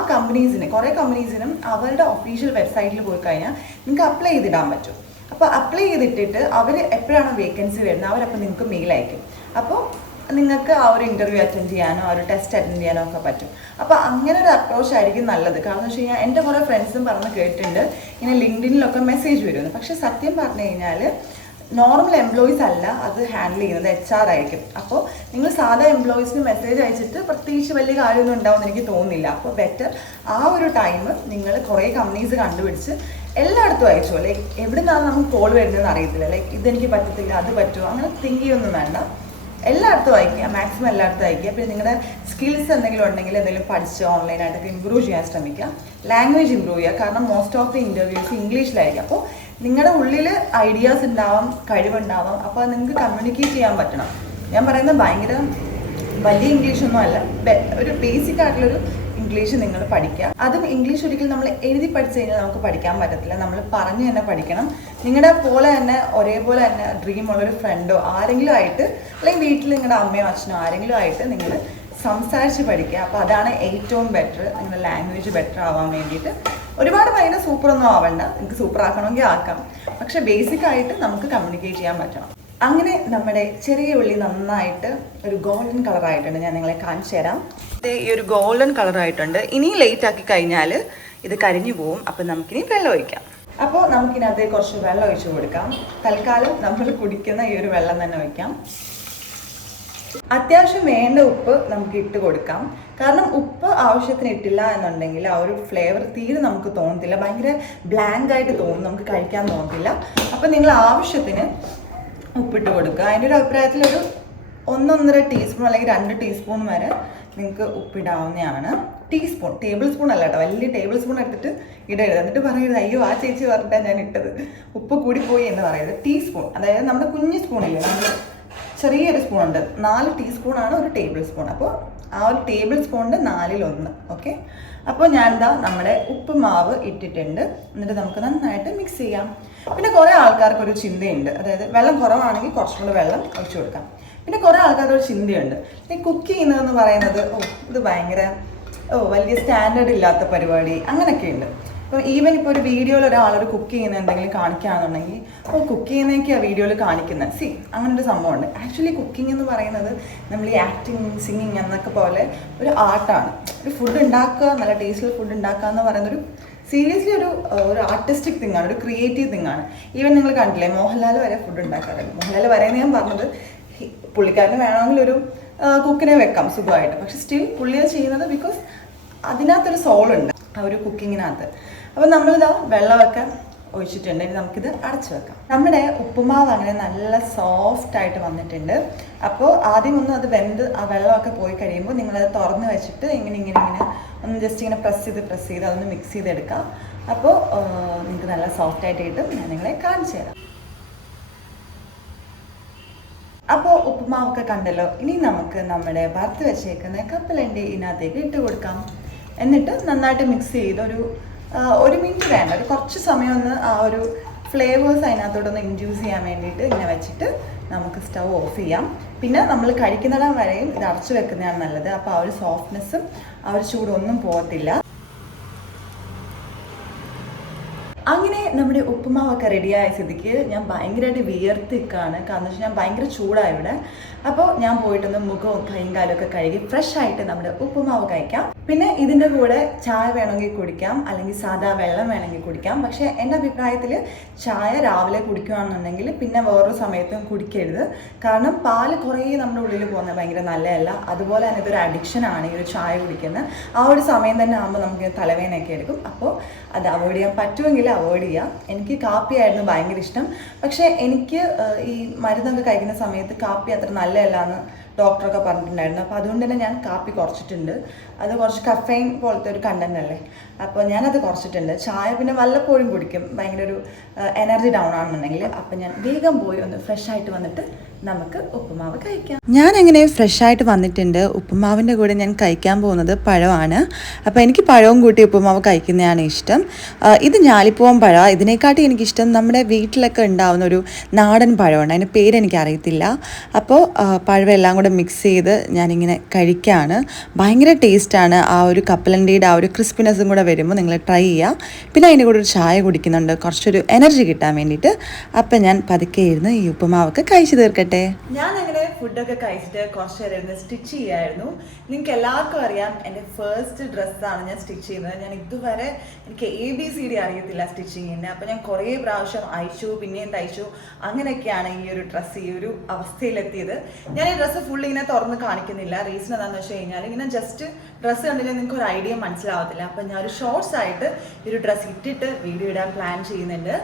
കുറേ കമ്പനീസിനും അവരുടെ ഒഫീഷ്യൽ വെബ്സൈറ്റിൽ പോയി കഴിഞ്ഞാൽ നിങ്ങൾക്ക് അപ്ലൈ ചെയ്തിടാൻ പറ്റും. അപ്പോൾ അപ്ലൈ ചെയ്തിട്ടിട്ട് അവർ എപ്പോഴാണ് വേക്കൻസി വരുന്നത് അവരപ്പോൾ നിങ്ങൾക്ക് മെയിൽ അയക്കും. അപ്പോൾ നിങ്ങൾക്ക് ആ ഒരു ഇൻ്റർവ്യൂ അറ്റൻഡ് ചെയ്യാനോ ആ ഒരു ടെസ്റ്റ് അറ്റൻഡ് ചെയ്യാനോ ഒക്കെ പറ്റും. അപ്പോൾ അങ്ങനെ ഒരു അപ്രോച്ച് ആയിരിക്കും നല്ലത്. കാരണം എന്ന് വെച്ച് കഴിഞ്ഞാൽ എൻ്റെ കുറേ ഫ്രണ്ട്സും പറഞ്ഞ് കേട്ടിട്ടുണ്ട് ഇങ്ങനെ ലിങ്ക്ഡിനിലൊക്കെ മെസ്സേജ് വരുമെന്ന്. പക്ഷേ സത്യം പറഞ്ഞു കഴിഞ്ഞാൽ നോർമൽ എംപ്ലോയീസ് അല്ല അത് ഹാൻഡിൽ ചെയ്യുന്നത്, HR ആയിരിക്കും. അപ്പോൾ നിങ്ങൾ സാധാ എംപ്ലോയീസിന് മെസ്സേജ് അയച്ചിട്ട് പ്രത്യേകിച്ച് വലിയ കാര്യമൊന്നും ഉണ്ടാവുമെന്ന് എനിക്ക് തോന്നുന്നില്ല. അപ്പോൾ ബെറ്റർ ആ ഒരു ടൈം നിങ്ങൾ കുറേ കമ്പനീസ് കണ്ടുപിടിച്ച് എല്ലായിടത്തും അയച്ചു. ലൈക്ക് എവിടെ നിന്നാണ് നമുക്ക് കോൾ വരുന്നതെന്ന് അറിയത്തില്ല. ലൈക്ക് ഇതെനിക്ക് പറ്റത്തില്ല, അത് പറ്റുമോ, അങ്ങനെ തിങ്ക് ചെയ്യൊന്നും വേണ്ട. എല്ലായിടത്തും അയക്കുക, മാക്സിമം എല്ലായിടത്തും അയക്കുക. പിന്നെ നിങ്ങളുടെ സ്കിൽസ് എന്തെങ്കിലും ഉണ്ടെങ്കിൽ എന്തെങ്കിലും പഠിച്ച് ഓൺലൈനായിട്ടൊക്കെ ഇമ്പ്രൂവ് ചെയ്യാൻ ശ്രമിക്കുക. ലാംഗ്വേജ് ഇമ്പ്രൂവ് ചെയ്യുക. കാരണം മോസ്റ്റ് ഓഫ് ദി ഇൻ്റർവ്യൂസ് ഇംഗ്ലീഷിലായിരിക്കും. അപ്പോൾ നിങ്ങളുടെ ഉള്ളിൽ ഐഡിയാസ് ഉണ്ടാവാം, കഴിവുണ്ടാവാം. അപ്പോൾ അത് നിങ്ങൾക്ക് കമ്മ്യൂണിക്കേറ്റ് ചെയ്യാൻ പറ്റണം. ഞാൻ പറയുന്നത് ഭയങ്കര വലിയ ഇംഗ്ലീഷൊന്നും അല്ല, ഒരു ബേസിക് ആയിട്ടുള്ളൊരു ഇംഗ്ലീഷ് നിങ്ങൾ പഠിക്കുക. അതും ഇംഗ്ലീഷ് ഒരിക്കലും നമ്മൾ എഴുതി പഠിച്ചു കഴിഞ്ഞാൽ നമുക്ക് പഠിക്കാൻ പറ്റത്തില്ല, നമ്മൾ പറഞ്ഞു തന്നെ പഠിക്കണം. നിങ്ങളുടെ പോലെ തന്നെ ഒരേപോലെ തന്നെ ഡ്രീമുള്ളൊരു ഫ്രണ്ടോ ആരെങ്കിലും ആയിട്ട്, അല്ലെങ്കിൽ വീട്ടിൽ നിങ്ങളുടെ അമ്മയോ അച്ഛനോ ആരെങ്കിലും ആയിട്ട് നിങ്ങൾ സംസാരിച്ച് പഠിക്കുക. അപ്പോൾ അതാണ് ഏറ്റവും ബെറ്റർ, നിങ്ങളുടെ ലാംഗ്വേജ് ബെറ്റർ ആവാൻ വേണ്ടിയിട്ട്. ഒരുപാട് ഭയങ്കര സൂപ്പറൊന്നും ആവണ്ട, നിങ്ങൾക്ക് സൂപ്പർ ആക്കണമെങ്കിൽ ആക്കാം, പക്ഷേ ബേസിക്കായിട്ട് നമുക്ക് കമ്മ്യൂണിക്കേറ്റ് ചെയ്യാൻ പറ്റണം. അങ്ങനെ നമ്മുടെ ചെറിയ ഉള്ളി നന്നായിട്ട് ഒരു ഗോൾഡൻ കളറായിട്ടുണ്ട്. ഞാൻ നിങ്ങളെ കാണിച്ചു തരാം. ഈ ഒരു ഗോൾഡൻ കളറായിട്ടുണ്ട്. ഇനി ലേറ്റ് ആക്കി കഴിഞ്ഞാൽ ഇത് കരിഞ്ഞു പോവും. അപ്പം നമുക്കിനി വെള്ളം ഒഴിക്കാം. അപ്പോൾ നമുക്കിനകത്ത് കുറച്ച് വെള്ളം ഒഴിച്ച് കൊടുക്കാം. തൽക്കാലം നമ്മൾ കുടിക്കുന്ന ഈ ഒരു വെള്ളം തന്നെ ഒഴിക്കാം. അത്യാവശ്യം വേണ്ട ഉപ്പ് നമുക്ക് ഇട്ട് കൊടുക്കാം. കാരണം ഉപ്പ് ആവശ്യത്തിന് ഇട്ടില്ല എന്നുണ്ടെങ്കിൽ ആ ഒരു ഫ്ലേവർ തീരെ നമുക്ക് തോന്നത്തില്ല, ഭയങ്കര ബ്ലാങ്ക് ആയിട്ട് തോന്നും, നമുക്ക് കഴിക്കാൻ തോന്നത്തില്ല. അപ്പം നിങ്ങൾ ആവശ്യത്തിന് ഉപ്പിട്ട് കൊടുക്കുക. അതിൻ്റെ ഒരു അഭിപ്രായത്തിൽ ഒരു 1-1.5 ടീസ്പൂൺ അല്ലെങ്കിൽ 2 ടീസ്പൂൺ വരെ നിങ്ങൾക്ക് ഉപ്പിടാവുന്നതാണ്. ടീസ്പൂൺ, ടേബിൾ സ്പൂൺ അല്ല കേട്ടോ, വലിയ ടേബിൾ സ്പൂൺ എടുത്തിട്ട് ഇടരുത്. എന്നിട്ട് പറയരുത് അയ്യോ ആ ചേച്ചി പറഞ്ഞിട്ടാണ് ഞാൻ ഇട്ടത്, ഉപ്പ് കൂടിപ്പോയി എന്ന് പറയരുത്. ടീസ്പൂൺ, അതായത് നമ്മുടെ കുഞ്ഞു സ്പൂണില്ലേ, നമ്മൾ ചെറിയൊരു സ്പൂൺ ഉണ്ട്, 4 ടീസ്പൂണാണ് ഒരു ടേബിൾ സ്പൂൺ. അപ്പോൾ ആ ഒരു ടേബിൾ സ്പൂണിൻ്റെ 4/1. ഓക്കെ. അപ്പോൾ ഞാനിതാ നമ്മുടെ ഉപ്പ് മാവ് ഇട്ടിട്ടുണ്ട്. എന്നിട്ട് നമുക്ക് നന്നായിട്ട് മിക്സ് ചെയ്യാം. പിന്നെ കുറേ ആൾക്കാർക്ക് ഒരു ചിന്തയുണ്ട്, അതായത് വെള്ളം കുറവാണെങ്കിൽ കുറച്ചും കൂടെ വെള്ളം ഒഴിച്ചു കൊടുക്കാം. പിന്നെ കുറേ ആൾക്കാർക്ക് ഒരു ചിന്തയുണ്ട്, ഈ കുക്ക് ചെയ്യുന്നതെന്ന് പറയുന്നത് ഇത് ഭയങ്കര വലിയ സ്റ്റാൻഡേർഡ് ഇല്ലാത്ത പരിപാടി അങ്ങനെയൊക്കെ ഉണ്ട്. ഇപ്പോൾ ഈവൻ ഇപ്പോൾ ഒരു വീഡിയോയിൽ ഒരാളൊരു കുക്ക് ചെയ്യുന്ന എന്തെങ്കിലും കാണിക്കുകയാണെന്നുണ്ടെങ്കിൽ കുക്ക് ചെയ്യുന്നതൊക്കെ ആ വീഡിയോയിൽ കാണിക്കുന്നത് അങ്ങനൊരു സംഭവമുണ്ട്. ആക്ച്വലി കുക്കിംഗ് എന്ന് പറയുന്നത് നമ്മൾ ഈ ആക്ടിങ്, സിംഗിങ് എന്നൊക്കെ പോലെ ഒരു ആർട്ടാണ്. ഒരു ഫുഡ് ഉണ്ടാക്കുക, നല്ല ടേസ്റ്റിൽ ഫുഡ് ഉണ്ടാക്കുക എന്ന് പറയുന്നൊരു സീരിയസ്ലി ഒരു ആർട്ടിസ്റ്റിക് തിങ്ങാണ്, ഒരു ക്രിയേറ്റീവ് തിങ്ങാണ്. ഈവൻ നിങ്ങൾ കണ്ടില്ലേ, മോഹൻലാൽ വരെ ഫുഡ് ഉണ്ടാക്കാറുണ്ട്. മോഹൻലാൽ വരെയെന്ന് ഞാൻ പറഞ്ഞത് പുള്ളിക്കാരന് വേണമെങ്കിൽ ഒരു കുക്കിനെ വെക്കാം സുഖമായിട്ട്, പക്ഷെ സ്റ്റിൽ പുള്ളി അത് ചെയ്യുന്നത് ബിക്കോസ് അതിനകത്തൊരു സോളുണ്ട് ആ ഒരു കുക്കിങ്ങിനകത്ത്. അപ്പോൾ നമ്മളിതാ വെള്ളമൊക്കെ ഒഴിച്ചിട്ടുണ്ട്. ഇനി നമുക്കിത് അടച്ചു വെക്കാം. നമ്മുടെ ഉപ്പുമാവ് അങ്ങനെ നല്ല സോഫ്റ്റായിട്ട് വന്നിട്ടുണ്ട്. അപ്പോൾ ആദ്യം ഒന്ന് അത് വെന്ത് ആ വെള്ളമൊക്കെ പോയി കഴിയുമ്പോൾ നിങ്ങളത് തുറന്ന് വെച്ചിട്ട് ഇങ്ങനെ ഒന്ന് ജസ്റ്റ് ഇങ്ങനെ പ്രസ് ചെയ്ത് അതൊന്ന് മിക്സ് ചെയ്തെടുക്കാം. അപ്പോൾ നിങ്ങൾക്ക് നല്ല സോഫ്റ്റായിട്ട് കിട്ടും. ഞാൻ നിങ്ങളെ കാണിച്ചു തരാം. അപ്പോൾ ഉപ്പുമാവൊക്കെ കണ്ടല്ലോ. ഇനി നമുക്ക് നമ്മുടെ വറുത്ത് വെച്ചേക്കുന്ന കപ്പലണ്ടി ഇതിനകത്തേക്ക് ഇട്ട് കൊടുക്കാം. എന്നിട്ട് നന്നായിട്ട് മിക്സ് ചെയ്ത് ഒരു മിനിറ്റ് വേണ്ട, ഒരു കുറച്ച് സമയം ഒന്ന് ആ ഒരു ഫ്ലേവേഴ്സ് അതിനകത്തോട്ടൊന്ന് ഇൻഡ്യൂസ് ചെയ്യാൻ വേണ്ടിയിട്ട് ഇങ്ങനെ വെച്ചിട്ട് നമുക്ക് സ്റ്റൗ ഓഫ് ചെയ്യാം. പിന്നെ നമ്മൾ കഴിക്കുന്നിടം വരെയും ഇത് അടച്ചു വെക്കുന്നതാണ് നല്ലത്. അപ്പോൾ ആ ഒരു സോഫ്റ്റ്നെസ്സും ആ ഒരു ചൂടൊന്നും പോകത്തില്ല. അങ്ങനെ നമ്മുടെ ഉപ്പുമാവൊക്കെ റെഡിയായ സ്ഥിതിക്ക് ഞാൻ ഭയങ്കരമായിട്ട് വിയർത്തിക്കാണ്. കാരണം വെച്ചാൽ ഞാൻ ഭയങ്കര ചൂടാണ് ഇവിടെ. അപ്പോൾ ഞാൻ പോയിട്ടൊന്ന് മുഖവും കൈയും കാലൊക്കെ കഴുകി ഫ്രഷ് ആയിട്ട് നമ്മുടെ ഉപ്പുമാവ് കഴിക്കാം. പിന്നെ ഇതിൻ്റെ കൂടെ ചായ വേണമെങ്കിൽ കുടിക്കാം, അല്ലെങ്കിൽ സാധാ വെള്ളം വേണമെങ്കിൽ കുടിക്കാം. പക്ഷേ എൻ്റെ അഭിപ്രായത്തിൽ ചായ രാവിലെ കുടിക്കുകയാണെന്നുണ്ടെങ്കിൽ പിന്നെ വേറൊരു സമയത്തും കുടിക്കരുത്. കാരണം പാല് കുറേ നമ്മുടെ ഉള്ളിൽ പോകുന്നത് ഭയങ്കര നല്ലതല്ല. അതുപോലെ തന്നെ ഇതൊരു അഡിക്ഷനാണ് ഈ ഒരു ചായ കുടിക്കുന്നത്. ആ ഒരു സമയം തന്നെ ആകുമ്പോൾ നമുക്ക് തലവേദനയൊക്കെ എടുക്കും. അപ്പോൾ അത് അവോയ്ഡ് ചെയ്യാൻ പറ്റുമെങ്കിൽ അവോയ്ഡ് ചെയ്യാം. എനിക്ക് കാപ്പിയായിരുന്നു ഭയങ്കര ഇഷ്ടം. പക്ഷേ എനിക്ക് ഈ മരുന്നൊക്കെ കഴിക്കുന്ന സമയത്ത് കാപ്പി അത്ര നല്ലതല്ല എന്ന് ഡോക്ടറൊക്കെ പറഞ്ഞിട്ടുണ്ടായിരുന്നു. അപ്പോൾ അതുകൊണ്ട് തന്നെ ഞാൻ കാപ്പി കുറച്ചിട്ടുണ്ട്. അത് കുറച്ച് കഫൈൻ പോലത്തെ ഒരു കണ്ടന്റ് അല്ലേ, അപ്പോൾ ഞാനത് കുറച്ചിട്ടുണ്ട്. ചായ പിന്നെ വല്ലപ്പോഴും കുടിക്കും, ഭയങ്കര ഒരു എനർജി ഡൗൺ ആണെന്നുണ്ടെങ്കിൽ. അപ്പം ഞാൻ വേഗം പോയി ഒന്ന് ഫ്രഷ് ആയിട്ട് വന്നിട്ട് നമുക്ക് ഉപ്പുമാവ് കഴിക്കാം. ഞാൻ അങ്ങനെ ഫ്രഷ് ആയിട്ട് വന്നിട്ടുണ്ട്. ഉപ്പുമാവിൻ്റെ കൂടെ ഞാൻ കഴിക്കാൻ പോകുന്നത് പഴമാണ്. അപ്പോൾ എനിക്ക് പഴവും കൂട്ടി ഉപ്പുമാവ് കഴിക്കുന്നതാണ് ഇഷ്ടം. ഇത് ഞാലിപ്പൂവൻ പഴം. ഇതിനെക്കാട്ടി എനിക്കിഷ്ടം നമ്മുടെ വീട്ടിലൊക്കെ ഉണ്ടാവുന്ന ഒരു നാടൻ പഴമുണ്ട്, അതിൻ്റെ പേരെനിക്ക് അറിയത്തില്ല. അപ്പോൾ പഴം എല്ലാം കൂടെ മിക്സ് ചെയ്ത് ഞാനിങ്ങനെ കഴിക്കുകയാണ്. ഭയങ്കര ടേസ്റ്റാണ്. ആ ഒരു കപ്പലണ്ടിയുടെ ആ ഒരു ക്രിസ്പിനെസ്സും കൂടെ വരുമ്പോൾ നിങ്ങൾ ട്രൈ ചെയ്യുക. പിന്നെ അതിൻ്റെ കൂടെ ഒരു ചായ കുടിക്കുന്നുണ്ട്, കുറച്ചൊരു എനർജി കിട്ടാൻ വേണ്ടിയിട്ട്. അപ്പം ഞാൻ പതുക്കെ ഇരുന്ന് ഈ ഉപ്പുമാവൊക്കെ കഴിച്ചു തീർക്കട്ടെ. ഞാൻ അങ്ങനെ ഫുഡൊക്കെ കഴിച്ചിട്ട് കുറച്ച് നേരം ഇരുന്ന് സ്റ്റിച്ച് ചെയ്യായിരുന്നു. നിങ്ങൾക്ക് എല്ലാവർക്കും അറിയാം എൻ്റെ ഫസ്റ്റ് ഡ്രസ്സാണ് ഞാൻ സ്റ്റിച്ച് ചെയ്യുന്നത്. ഞാൻ ഇതുവരെ എനിക്ക് ABCD അറിയത്തില്ല സ്റ്റിച്ചിങ്ങിൻ്റെ. അപ്പോൾ ഞാൻ കുറേ പ്രാവശ്യം അയച്ചു, പിന്നെയും തയ്ച്ചു, അങ്ങനെയൊക്കെയാണ് ഈ ഒരു ഡ്രസ്സ് ഈ ഒരു അവസ്ഥയിലെത്തിയത്. ഞാൻ ഈ ഡ്രസ്സ് ഫുൾ ഇങ്ങനെ തുറന്ന് കാണിക്കുന്നില്ല. റീസൺ എന്താണെന്ന് വെച്ച് കഴിഞ്ഞാൽ ഇങ്ങനെ ജസ്റ്റ് ഡ്രസ്സ് കണ്ടില്ലേ നിങ്ങൾക്ക് ഒരു ഐഡിയ മനസ്സിലാവത്തില്ല. അപ്പം ഞാനൊരു ഷോർട്സ് ആയിട്ട് ഈ ഒരു ഡ്രസ്സ് ഇട്ടിട്ട് വീഡിയോ ഇടാൻ പ്ലാൻ ചെയ്യുന്നുണ്ട്.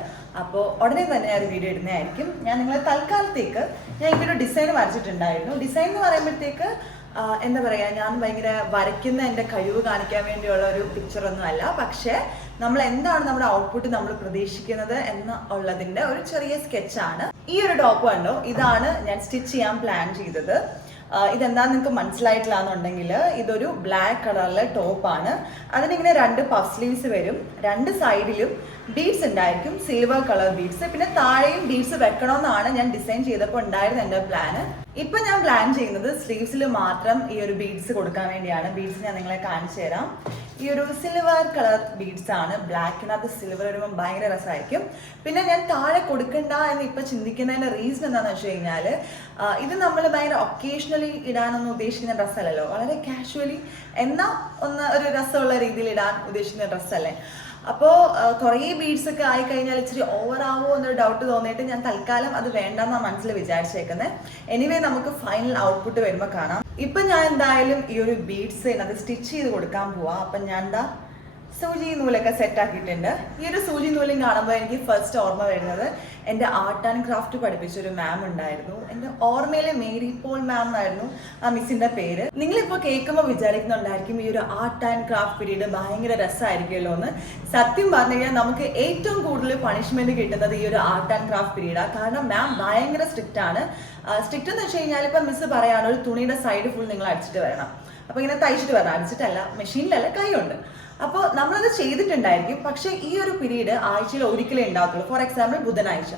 അപ്പോൾ ഉടനെ തന്നെ ഞാൻ ഒരു വീഡിയോ ഇടുന്നതായിരിക്കും. ഞാൻ നിങ്ങളെ തൽക്കാലത്തേക്ക് ഞാൻ ഇങ്ങനൊരു ഡിസൈൻ വരച്ചിട്ടുണ്ടായിരുന്നു. ഡിസൈൻ എന്ന് പറയുമ്പോഴത്തേക്ക് എന്താ പറയുക, ഞാൻ ഭയങ്കര വരയ്ക്കുന്ന എൻ്റെ കഴിവ് കാണിക്കാൻ വേണ്ടിയുള്ള ഒരു പിക്ചറൊന്നും അല്ല. പക്ഷേ നമ്മൾ എന്താണ് നമ്മുടെ ഔട്ട്പുട്ട് നമ്മൾ പ്രതീക്ഷിക്കുന്നത് എന്നുള്ളതിൻ്റെ ഒരു ചെറിയ സ്കെച്ചാണ്. ഈ ഒരു ടോപ്പ് കണ്ടോ, ഇതാണ് ഞാൻ സ്റ്റിച്ച് ചെയ്യാൻ പ്ലാൻ ചെയ്തത്. ഇതെന്താന്ന് നിങ്ങൾക്ക് മനസ്സിലായിട്ടില്ല എന്നുണ്ടെങ്കിൽ ഇതൊരു ബ്ലാക്ക് കളറിലെ ടോപ്പാണ്. അതിനിങ്ങനെ 2 പഫ് സ്ലീവ്സ് വരും. 2 സൈഡിലും ബീഡ്സ് ഉണ്ടായിരിക്കും, സിൽവർ കളർ ബീഡ്സ്. പിന്നെ താഴെയും ബീഡ്സ് വെക്കണമെന്നാണ് ഞാൻ ഡിസൈൻ ചെയ്തപ്പോൾ ഉണ്ടായിരുന്ന എൻ്റെ പ്ലാന്. ഇപ്പം ഞാൻ പ്ലാൻ ചെയ്യുന്നത് സ്ലീവ്സിൽ മാത്രം ഈ ഒരു ബീഡ്സ് കൊടുക്കാൻ വേണ്ടിയാണ്. ബീഡ്സ് ഞാൻ നിങ്ങളെ കാണിച്ചു തരാം. ഈ ഒരു സിൽവർ കളർ ബീഡ്സ് ആണ്. ബ്ലാക്കിനകത്ത് സിൽവർ വരുമ്പോൾ ഭയങ്കര രസമായിരിക്കും. പിന്നെ ഞാൻ താഴെ കൊടുക്കണ്ട എന്ന് ഇപ്പം ചിന്തിക്കുന്നതിൻ്റെ റീസൺ എന്താണെന്ന് വെച്ച് കഴിഞ്ഞാൽ ഇത് നമ്മൾ ഭയങ്കര ഒക്കേഷണലി ഇടാനൊന്നും ഉദ്ദേശിക്കുന്ന ഡ്രസ്സല്ലല്ലോ. വളരെ കാഷ്വലി എന്നാൽ ഒരു രസമുള്ള രീതിയിൽ ഇടാൻ ഉദ്ദേശിക്കുന്ന ഡ്രസ്സല്ലേ. അപ്പോൾ കുറേ ബീഡ്സ് ഒക്കെ ആയിക്കഴിഞ്ഞാൽ ഇച്ചിരി ഓവറാവോ എന്നൊരു ഡൗട്ട് തോന്നിയിട്ട് ഞാൻ തൽക്കാലം അത് വേണ്ടെന്നാണ് മനസ്സിൽ വിചാരിച്ചേക്കുന്നത്. എനിവേ നമുക്ക് ഫൈനൽ ഔട്ട്പുട്ട് വരുമ്പോൾ കാണാം. ഇപ്പം ഞാൻ എന്തായാലും ഈ ഒരു ബീഡ്സ് അത് സ്റ്റിച്ച് ചെയ്ത് കൊടുക്കാൻ പോവാം. അപ്പം ഞാൻ എന്താ സൂചി നൂലൊക്കെ സെറ്റാക്കിയിട്ടുണ്ട്. ഈ ഒരു സൂചി നൂലും കാണുമ്പോൾ എനിക്ക് ഫസ്റ്റ് ഓർമ്മ വരുന്നത് എൻ്റെ ആർട്ട് ആൻഡ് ക്രാഫ്റ്റ് പഠിപ്പിച്ചൊരു മാം ഉണ്ടായിരുന്നു. എൻ്റെ ഓർമ്മയിലെ മേരി പോൾ മാം എന്നായിരുന്നു ആ മിസ്സിൻ്റെ പേര്. നിങ്ങളിപ്പോൾ കേൾക്കുമ്പോൾ വിചാരിക്കുന്നുണ്ടായിരിക്കും ഈ ഒരു ആർട്ട് ആൻഡ് ക്രാഫ്റ്റ് പീരീഡ് ഭയങ്കര രസമായിരിക്കുമല്ലോ എന്ന്. സത്യം പറഞ്ഞു കഴിഞ്ഞാൽ നമുക്ക് ഏറ്റവും കൂടുതൽ പണിഷ്മെൻറ്റ് കിട്ടുന്നത് ഈ ഒരു ആർട്ട് ആൻഡ് ക്രാഫ്റ്റ് പീരീഡാണ്. കാരണം മാം ഭയങ്കര സ്ട്രിക്റ്റ് ആണ്. സ്ട്രിക്റ്റ് എന്ന് വെച്ച് കഴിഞ്ഞാൽ ഇപ്പം മിസ്സ് പറയുകയാണ് ഒരു തുണിയുടെ സൈഡ് ഫുൾ നിങ്ങൾ അടിച്ചിട്ട് വരണം. അപ്പോൾ ഇങ്ങനെ തയ്ച്ചിട്ട് വരണം, അടിച്ചിട്ടല്ല, മെഷീനിലല്ല, കൈയുണ്ട്. അപ്പോൾ നമ്മളത് ചെയ്തിട്ടുണ്ടായിരിക്കും. പക്ഷേ ഈ ഒരു പീരീഡ് ആഴ്ചയിൽ ഒരിക്കലേ ഉണ്ടാകത്തുള്ളൂ. ഫോർ എക്സാമ്പിൾ ബുധനാഴ്ച.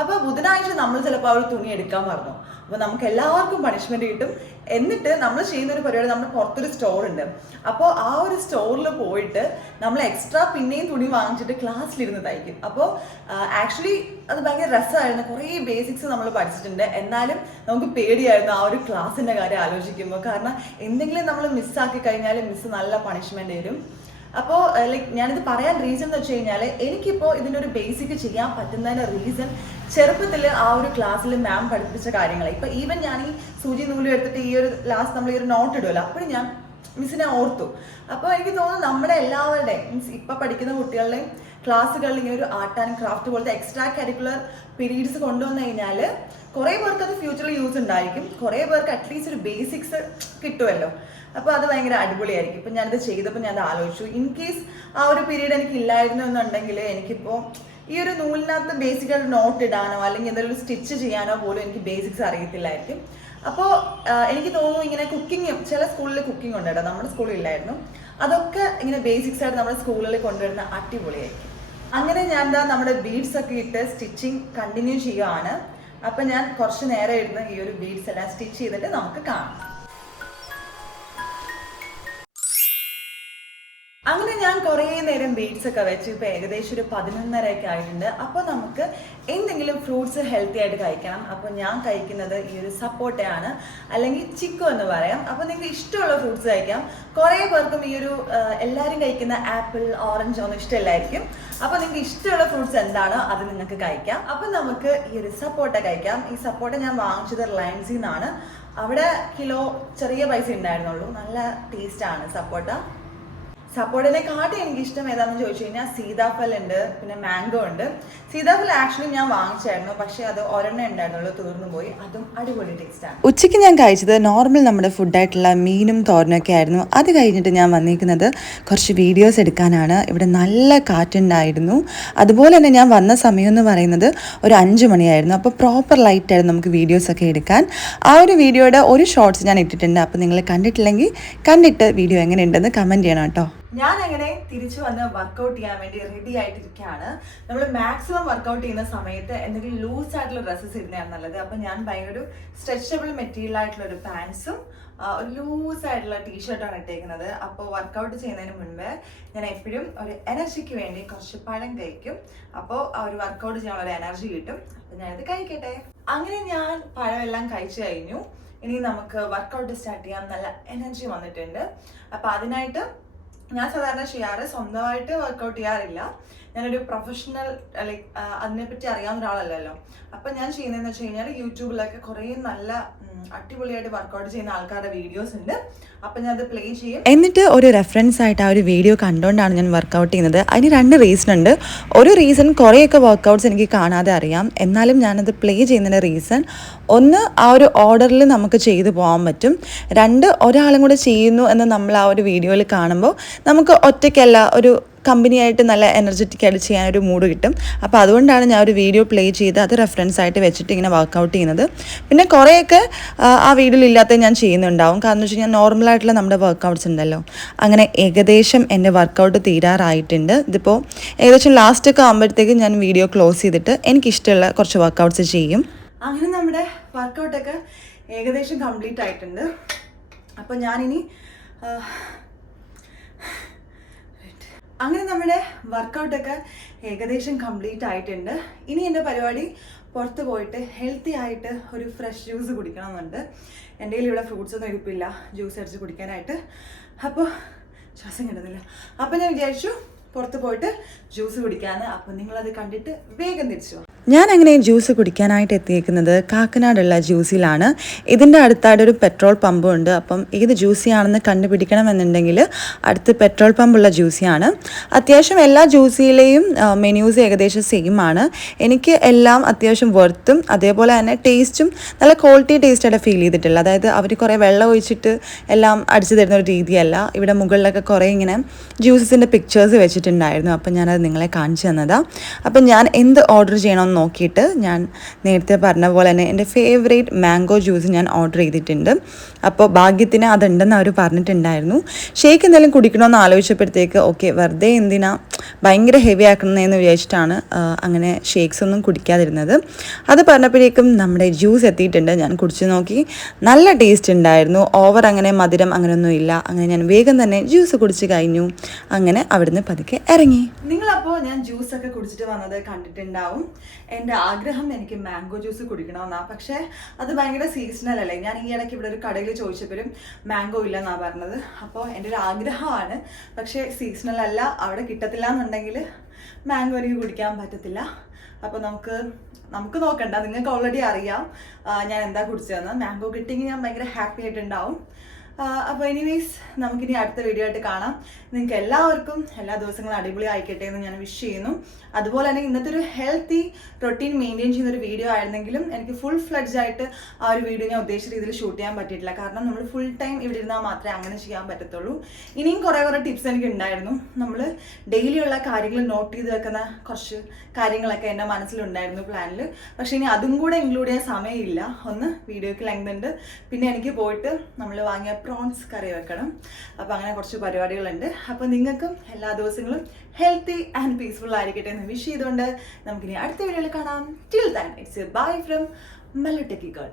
അപ്പോൾ ബുധനാഴ്ച നമ്മൾ ചിലപ്പോൾ ആ ഒരു തുണി എടുക്കാൻ പറഞ്ഞു. അപ്പോൾ നമുക്ക് എല്ലാവർക്കും പണിഷ്മെൻറ്റ് കിട്ടും. എന്നിട്ട് നമ്മൾ ചെയ്യുന്ന ഒരു പരിപാടി, നമ്മുടെ പുറത്തൊരു സ്റ്റോർ ഉണ്ട്. അപ്പോൾ ആ ഒരു സ്റ്റോറിൽ പോയിട്ട് നമ്മൾ എക്സ്ട്രാ പിന്നെയും തുണി വാങ്ങിച്ചിട്ട് ക്ലാസ്സിലിരുന്ന് തയ്ക്കും. അപ്പോൾ ആക്ച്വലി അത് ഭയങ്കര രസമായിരുന്നു. കുറേ ബേസിക്സ് നമ്മൾ പഠിച്ചിട്ടുണ്ട്. എന്നാലും നമുക്ക് പേടിയായിരുന്നു ആ ഒരു ക്ലാസ്സിൻ്റെ കാര്യം ആലോചിക്കുമ്പോൾ. കാരണം എന്തെങ്കിലും നമ്മൾ മിസ്സാക്കി കഴിഞ്ഞാൽ മിസ്സ് നല്ല പണിഷ്മെൻറ്റ് തരും. അപ്പോൾ ലൈക്ക് ഞാനിത് പറയാൻ റീസൺ എന്ന് വെച്ച് കഴിഞ്ഞാൽ എനിക്കിപ്പോൾ ഇതിൻ്റെ ഒരു ബേസിക് ചെയ്യാൻ പറ്റുന്നതിൻ്റെ റീസൺ ചെറുപ്പത്തിൽ ആ ഒരു ക്ലാസ്സിൽ മാം പഠിപ്പിച്ച കാര്യങ്ങൾ. ഇപ്പോൾ ഈവൻ ഞാൻ ഈ സൂചി നൂലും എടുത്തിട്ട് ഈ ഒരു ലാസ്റ്റ് നമ്മൾ ഈ ഒരു നോട്ട് ഇടുമല്ലോ, അപ്പോഴും ഞാൻ മിസ്സിനെ ഓർത്തു. അപ്പോൾ എനിക്ക് തോന്നുന്നു നമ്മുടെ എല്ലാവരുടെയും മീൻസ് ഇപ്പോൾ പഠിക്കുന്ന കുട്ടികളുടെയും ക്ലാസ്സുകളിൽ ഇങ്ങനെ ഒരു ആർട്ട് ആൻഡ് ക്രാഫ്റ്റ് പോലത്തെ എക്സ്ട്രാ കരിക്കുലർ പീരീഡ്സ് കൊണ്ടുവന്നു കഴിഞ്ഞാൽ കുറേ പേർക്ക് അത് ഫ്യൂച്ചറിൽ യൂസ് ഉണ്ടായിരിക്കും. കുറേ പേർക്ക് അറ്റ്ലീസ്റ്റ് ഒരു ബേസിക്സ് കിട്ടുമല്ലോ. അപ്പോൾ അത് ഭയങ്കര അടിപൊളിയായിരിക്കും. ഇപ്പം ഞാനത് ചെയ്തപ്പോൾ ഞാൻ ആലോചിച്ചു, ഇൻ കേസ് ആ ഒരു പീരീഡ് എനിക്ക് ഇല്ലായിരുന്നു എന്നുണ്ടെങ്കിൽ എനിക്കിപ്പോൾ ഈ ഒരു നൂലിനകത്ത് ബേസിക്കായിട്ട് നോട്ട് ഇടാനോ അല്ലെങ്കിൽ എന്തെങ്കിലും സ്റ്റിച്ച് ചെയ്യാനോ പോലും എനിക്ക് ബേസിക്സ് അറിയത്തില്ലായിരിക്കും. അപ്പോൾ എനിക്ക് തോന്നുന്നു ഇങ്ങനെ കുക്കിങ്ങും ചില സ്കൂളിൽ കുക്കിംഗ് ഉണ്ട് കേട്ടോ, നമ്മുടെ സ്കൂളിൽ ഇല്ലായിരുന്നു. അതൊക്കെ ഇങ്ങനെ ബേസിക്സ് ആയിട്ട് നമ്മുടെ സ്കൂളിൽ കൊണ്ടുവരുന്ന അടിപൊളിയായിരിക്കും. അങ്ങനെ ഞാൻ എന്താ നമ്മുടെ ബീഡ്സ് ഒക്കെ ഇട്ട് സ്റ്റിച്ചിങ് കണ്ടിന്യൂ ചെയ്യുകയാണ്. അപ്പം ഞാൻ കുറച്ച് നേരം ഇരുന്ന് ഈ ഒരു ബീഡ്സ് എല്ലാം സ്റ്റിച്ച് ചെയ്തിട്ട് നമുക്ക് കാണാം. അങ്ങനെ ഞാൻ കുറേ നേരം ബീഡ്സ് ഒക്കെ വെച്ച് ഇപ്പോൾ ഏകദേശം ഒരു 11:30 ആയിട്ടുണ്ട്. അപ്പോൾ നമുക്ക് എന്തെങ്കിലും ഫ്രൂട്ട്സ് ഹെൽത്തി ആയിട്ട് കഴിക്കണം. അപ്പോൾ ഞാൻ കഴിക്കുന്നത് ഈ ഒരു സപ്പോട്ടയാണ്, അല്ലെങ്കിൽ ചിക്കു എന്ന് പറയാം. അപ്പോൾ നിങ്ങൾക്ക് ഇഷ്ടമുള്ള ഫ്രൂട്ട്സ് കഴിക്കാം. കുറേ പേർക്കും ഈ ഒരു എല്ലാവരും കഴിക്കുന്ന ആപ്പിൾ, ഓറഞ്ച് ഒന്നും ഇഷ്ടമില്ലായിരിക്കും. അപ്പോൾ നിങ്ങൾക്ക് ഇഷ്ടമുള്ള ഫ്രൂട്ട്സ് എന്താണോ അത് നിങ്ങൾക്ക് കഴിക്കാം. അപ്പോൾ നമുക്ക് ഈ ഒരു സപ്പോട്ട കഴിക്കാം. ഈ സപ്പോട്ട ഞാൻ വാങ്ങിച്ചത് റിലയൻസിൽ നിന്നാണ്. അവിടെ കിലോ ചെറിയ പൈസ ഉണ്ടായിരുന്നുള്ളൂ. നല്ല ടേസ്റ്റാണ് സപ്പോട്ട. സപ്പോർട്ടിനെ കാട്ടി എനിക്കിഷ്ടം ഏതാണെന്ന് ചോദിച്ചു കഴിഞ്ഞാൽ സീതാഫൽ ഉണ്ട്, പിന്നെ മാംഗോ ഉണ്ട്. സീതാഫൽ ആക്ച്വലി ഞാൻ വാങ്ങിച്ചായിരുന്നു, പക്ഷേ അത് ഒരെണ്ണം ഉണ്ടായിരുന്നുള്ളൂ, തീർന്നു പോയി. അതും അടിപൊളി ടേസ്റ്റാണ്. ഉച്ചയ്ക്ക് ഞാൻ കഴിച്ചത് നോർമൽ നമ്മുടെ ഫുഡായിട്ടുള്ള മീനും തോരനൊക്കെ ആയിരുന്നു. അത് കഴിഞ്ഞിട്ട് ഞാൻ വന്നിരിക്കുന്നത് കുറച്ച് വീഡിയോസ് എടുക്കാനാണ്. ഇവിടെ നല്ല കാറ്റുണ്ടായിരുന്നു. അതുപോലെ തന്നെ ഞാൻ വന്ന സമയം എന്ന് പറയുന്നത് ഒരു 5 മണിയായിരുന്നു. അപ്പോൾ പ്രോപ്പർ ലൈറ്റായിരുന്നു നമുക്ക് വീഡിയോസൊക്കെ എടുക്കാൻ. ആ ഒരു വീഡിയോയുടെ ഒരു ഷോർട്സ് ഞാൻ ഇട്ടിട്ടുണ്ട്. അപ്പോൾ നിങ്ങൾ കണ്ടിട്ടില്ലെങ്കിൽ കണ്ടിട്ട് വീഡിയോ എങ്ങനെയുണ്ടെന്ന് കമൻറ്റ് ചെയ്യണം കേട്ടോ. ഞാൻ അങ്ങനെ തിരിച്ചു വന്ന് വർക്കൗട്ട് ചെയ്യാൻ വേണ്ടി റെഡി ആയിട്ടിരിക്കുകയാണ്. നമ്മൾ മാക്സിമം വർക്കൗട്ട് ചെയ്യുന്ന സമയത്ത് എന്തെങ്കിലും ലൂസ് ആയിട്ടുള്ള ഡ്രസ്സസ് ഇടുന്നതാണ് നല്ലത്. അപ്പം ഞാൻ ഭയങ്കര ഒരു സ്ട്രെച്ചബിൾ മെറ്റീരിയൽ ആയിട്ടുള്ള ഒരു പാൻസും ഒരു ലൂസ് ആയിട്ടുള്ള ടീഷർട്ടാണ് ഇട്ടേക്കുന്നത്. അപ്പോൾ വർക്കൗട്ട് ചെയ്യുന്നതിന് മുൻപ് ഞാൻ എപ്പോഴും ഒരു എനർജിക്ക് വേണ്ടി കുറച്ച് പഴം കഴിക്കും. അപ്പോൾ ആ ഒരു വർക്കൗട്ട് ചെയ്യാനുള്ള ഒരു എനർജി കിട്ടും. അപ്പം ഞാനിത് കഴിക്കട്ടെ. അങ്ങനെ ഞാൻ പഴമെല്ലാം കഴിച്ചു കഴിഞ്ഞു. ഇനി നമുക്ക് വർക്കൗട്ട് സ്റ്റാർട്ട് ചെയ്യാൻ നല്ല എനർജി വന്നിട്ടുണ്ട്. അപ്പം അതിനായിട്ട് ഞാൻ സാധാരണ ചെയ്യാറ് സ്വന്തമായിട്ട് വർക്കൗട്ട് ചെയ്യാറില്ല. ഞാനൊരു പ്രൊഫഷണൽ ലൈക്ക് അതിനെപ്പറ്റി അറിയാവുന്ന ഒരാളല്ലല്ലോ. അപ്പം ഞാൻ ചെയ്യുന്നതെന്ന് വെച്ച് കഴിഞ്ഞാൽ യൂട്യൂബിലൊക്കെ കുറേ നല്ല അടിപൊളിയായിട്ട് വർക്കൗട്ട് ചെയ്യുന്ന ആൾക്കാരുടെ വീഡിയോസ് ഉണ്ട്. അപ്പം ഞാൻ അത് പ്ലേ ചെയ്യും. എന്നിട്ട് ഒരു റെഫറൻസ് ആയിട്ട് ആ ഒരു വീഡിയോ കണ്ടുകൊണ്ടാണ് ഞാൻ വർക്കൗട്ട് ചെയ്യുന്നത്. അതിന് 2 റീസൺ ഉണ്ട്. ഒരു റീസൺ കുറേയൊക്കെ വർക്കൗട്ട്സ് എനിക്ക് കാണാതെ അറിയാം, എന്നാലും ഞാനത് പ്ലേ ചെയ്യുന്നതിൻ്റെ റീസൺ ഒന്ന് ആ ഒരു ഓർഡറിൽ നമുക്ക് ചെയ്തു പോകാൻ പറ്റും. 2 ഒരാളും കൂടെ ചെയ്യുന്നു എന്ന് നമ്മൾ ആ ഒരു വീഡിയോയിൽ കാണുമ്പോൾ നമുക്ക് ഒറ്റയ്ക്കല്ല ഒരു കമ്പനിയായിട്ട് നല്ല എനർജറ്റിക് ആയിട്ട് ചെയ്യാനൊരു മൂഡ് കിട്ടും. അപ്പോൾ അതുകൊണ്ടാണ് ഞാൻ ഒരു വീഡിയോ പ്ലേ ചെയ്ത് അത് റെഫറൻസ് ആയിട്ട് വെച്ചിട്ട് ഇങ്ങനെ വർക്കൗട്ട് ചെയ്യുന്നത്. പിന്നെ കുറേയൊക്കെ ആ വീഡിയോയിൽ ഇല്ലാത്ത ഞാൻ ചെയ്യുന്നുണ്ടാവും. കാരണം വെച്ച് കഴിഞ്ഞാൽ നോർമലായിട്ടുള്ള നമ്മുടെ വർക്കൗട്ട്സ് ഉണ്ടല്ലോ. അങ്ങനെ ഏകദേശം എൻ്റെ വർക്കൗട്ട് തീരാറായിട്ടുണ്ട്. ഇതിപ്പോൾ ഏകദേശം ലാസ്റ്റൊക്കെ ആകുമ്പോഴത്തേക്കും ഞാൻ വീഡിയോ ക്ലോസ് ചെയ്തിട്ട് എനിക്കിഷ്ടമുള്ള കുറച്ച് വർക്കൗട്ട്സ് ചെയ്യും. അങ്ങനെ നമ്മുടെ വർക്കൗട്ടൊക്കെ ഏകദേശം കംപ്ലീറ്റ് ആയിട്ടുണ്ട്. അപ്പോൾ ഞാനിനി അങ്ങനെ നമ്മുടെ വർക്കൗട്ടൊക്കെ ഏകദേശം കംപ്ലീറ്റ് ആയിട്ടുണ്ട്. ഇനി എൻ്റെ പരിപാടി പുറത്ത് പോയിട്ട് ഹെൽത്തി ആയിട്ട് ഒരു ഫ്രഷ് ജ്യൂസ് കുടിക്കണമെന്നുണ്ട്. എൻ്റെ കയ്യിൽ ഇവിടെ ഫ്രൂട്ട്സ് ഒന്നും ഇരിപ്പില്ല ജ്യൂസ് അടിച്ച് കുടിക്കാനായിട്ട്. അപ്പോൾ ശ്വാസം കിട്ടുന്നില്ല. അപ്പോൾ ഞാൻ വിചാരിച്ചു പുറത്ത് പോയിട്ട് ജ്യൂസ് കുടിക്കാമെന്ന്. അപ്പോൾ നിങ്ങളത് കണ്ടിട്ട് വേഗം തിരിച്ചു പോകാം. ഞാൻ അങ്ങനെ ജ്യൂസ് കുടിക്കാനായിട്ട് എത്തിയേക്കുന്നത് കാക്കനാടുള്ള ജ്യൂസിലാണ്. ഇതിൻ്റെ അടുത്തായിട്ട് ഒരു പെട്രോൾ പമ്പും ഉണ്ട്. അപ്പം ഏത് ജ്യൂസിയാണെന്ന് കണ്ടുപിടിക്കണമെന്നുണ്ടെങ്കിൽ അടുത്ത് പെട്രോൾ പമ്പുള്ള ജ്യൂസിയാണ്. അത്യാവശ്യം എല്ലാ ജ്യൂസിലെയും മെനൂസ് ഏകദേശം സെയിം ആണ്. എനിക്ക് എല്ലാം അത്യാവശ്യം വർത്തും അതേപോലെ തന്നെ ടേസ്റ്റും നല്ല ക്വാളിറ്റി ടേസ്റ്റായിട്ട് ഫീൽ ചെയ്തിട്ടില്ല. അതായത് അവർ കുറേ വെള്ളം ഒഴിച്ചിട്ട് എല്ലാം അടിച്ചു തരുന്ന ഒരു രീതിയല്ല. ഇവിടെ മുകളിലൊക്കെ കുറേ ഇങ്ങനെ ജ്യൂസസിൻ്റെ പിക്ചേഴ്സ് വെച്ചിട്ടുണ്ടായിരുന്നു. അപ്പം ഞാനത് നിങ്ങളെ കാണിച്ചു തന്നതാണ്. അപ്പം ഞാൻ എന്ത് ഓർഡർ ചെയ്യണമെന്ന് നോക്കിയിട്ട് ഞാൻ നേരത്തെ പറഞ്ഞ പോലെ തന്നെ എൻ്റെ ഫേവറേറ്റ് മാംഗോ ജ്യൂസ് ഞാൻ ഓർഡർ ചെയ്തിട്ടുണ്ട്. അപ്പോൾ ഭാഗ്യത്തിന് അതുണ്ടെന്ന് അവർ പറഞ്ഞിട്ടുണ്ടായിരുന്നു. ഷേക്ക് എന്തെങ്കിലും കുടിക്കണമെന്ന് ആലോചിച്ചപ്പോഴത്തേക്ക് ഓക്കെ വെറുതെ എന്തിനാ ഭയങ്കര ഹെവി ആക്കണമെന്ന് വിചാരിച്ചിട്ടാണ് അങ്ങനെ ഷേക്സ് ഒന്നും കുടിക്കാതിരുന്നത്. അത് പറഞ്ഞപ്പോഴേക്കും നമ്മുടെ ജ്യൂസ് എത്തിയിട്ടുണ്ട്. ഞാൻ കുടിച്ച് നോക്കി, നല്ല ടേസ്റ്റ് ഉണ്ടായിരുന്നു. ഓവർ അങ്ങനെ മധുരം അങ്ങനെയൊന്നും ഇല്ല. അങ്ങനെ ഞാൻ വേഗം തന്നെ ജ്യൂസ് കുടിച്ച് കഴിഞ്ഞു. അങ്ങനെ അവിടുന്ന് പതുക്കെ ഇറങ്ങി. നിങ്ങളപ്പോൾ ഞാൻ ജ്യൂസൊക്കെ കുടിച്ചിട്ട് വന്നത് കണ്ടിട്ടുണ്ടാവും. എൻ്റെ ആഗ്രഹം എനിക്ക് മാംഗോ ജ്യൂസ് കുടിക്കണമെന്നാണ്. പക്ഷേ അത് ഭയങ്കര സീസണൽ അല്ലേ. ഞാൻ ഈ ഇടയ്ക്ക് ഇവിടെ ഒരു കടയിൽ ചോദിച്ചപ്പോഴും മാംഗോ ഇല്ലെന്നാണ് പറഞ്ഞത്. അപ്പോൾ എൻ്റെ ഒരു ആഗ്രഹമാണ്. പക്ഷേ സീസണൽ അല്ല, അവിടെ കിട്ടത്തില്ല എന്നുണ്ടെങ്കിൽ മാംഗോ എനിക്ക് കുടിക്കാൻ പറ്റത്തില്ല. അപ്പോൾ നമുക്ക് നോക്കണ്ട, നിങ്ങൾക്ക് ഓൾറെഡി അറിയാം ഞാൻ എന്താ കുടിച്ചതെന്ന്. മാംഗോ കിട്ടിയെങ്കിൽ ഞാൻ ഭയങ്കര ഹാപ്പി ആയിട്ടുണ്ടാവും. അപ്പോൾ എനിവേസ് നമുക്കിനി അടുത്ത വീഡിയോ ആയിട്ട് കാണാം. നിങ്ങൾക്ക് എല്ലാവർക്കും എല്ലാ ദിവസങ്ങളും അടിപൊളി ആയിക്കട്ടെ എന്ന് ഞാൻ വിഷ് ചെയ്യുന്നു. അതുപോലെ തന്നെ ഇന്നത്തെ ഒരു ഹെൽത്തി റൊട്ടീൻ മെയിൻറ്റെയിൻ ചെയ്യുന്ന ഒരു വീഡിയോ ആയിരുന്നെങ്കിലും എനിക്ക് ഫുൾ ഫ്ലെഡ്ജ് ആയിട്ട് ആ ഒരു വീഡിയോ ഞാൻ ഉദ്ദേശിച്ച രീതിയിൽ ഷൂട്ട് ചെയ്യാൻ പറ്റിയിട്ടില്ല. കാരണം നമ്മൾ ഫുൾ ടൈം ഇവിടെ ഇരുന്നാൽ മാത്രമേ അങ്ങനെ ചെയ്യാൻ പറ്റത്തുള്ളൂ. ഇനിയും കുറേ ടിപ്സ് എനിക്ക് ഉണ്ടായിരുന്നു. നമ്മൾ ഡെയിലിയുള്ള കാര്യങ്ങൾ നോട്ട് ചെയ്ത് വെക്കുന്ന കുറച്ച് കാര്യങ്ങളൊക്കെ എൻ്റെ മനസ്സിലുണ്ടായിരുന്നു പ്ലാനിൽ. പക്ഷേ ഇനി അതും കൂടെ ഇൻക്ലൂഡ് ചെയ്യാൻ സമയമില്ല. ഒന്ന് വീഡിയോക്ക് ലെങ്ത് ഉണ്ട്, പിന്നെ എനിക്ക് പോയിട്ട് നമ്മൾ വാങ്ങിയ പ്രോൺസ് കറി വെക്കണം. അപ്പോൾ അങ്ങനെ കുറച്ച് പരിപാടികളുണ്ട്. അപ്പോൾ നിങ്ങൾക്കും എല്ലാ ദിവസങ്ങളും ഹെൽത്തി ആൻഡ് പീസ്ഫുൾ ആയിരിക്കട്ടെ എന്ന് വിഷ് ചെയ്തുകൊണ്ട് നമുക്കിനി അടുത്ത വീഡിയോയിൽ കാണാം. Till than it's A bye from Mallu techie girl.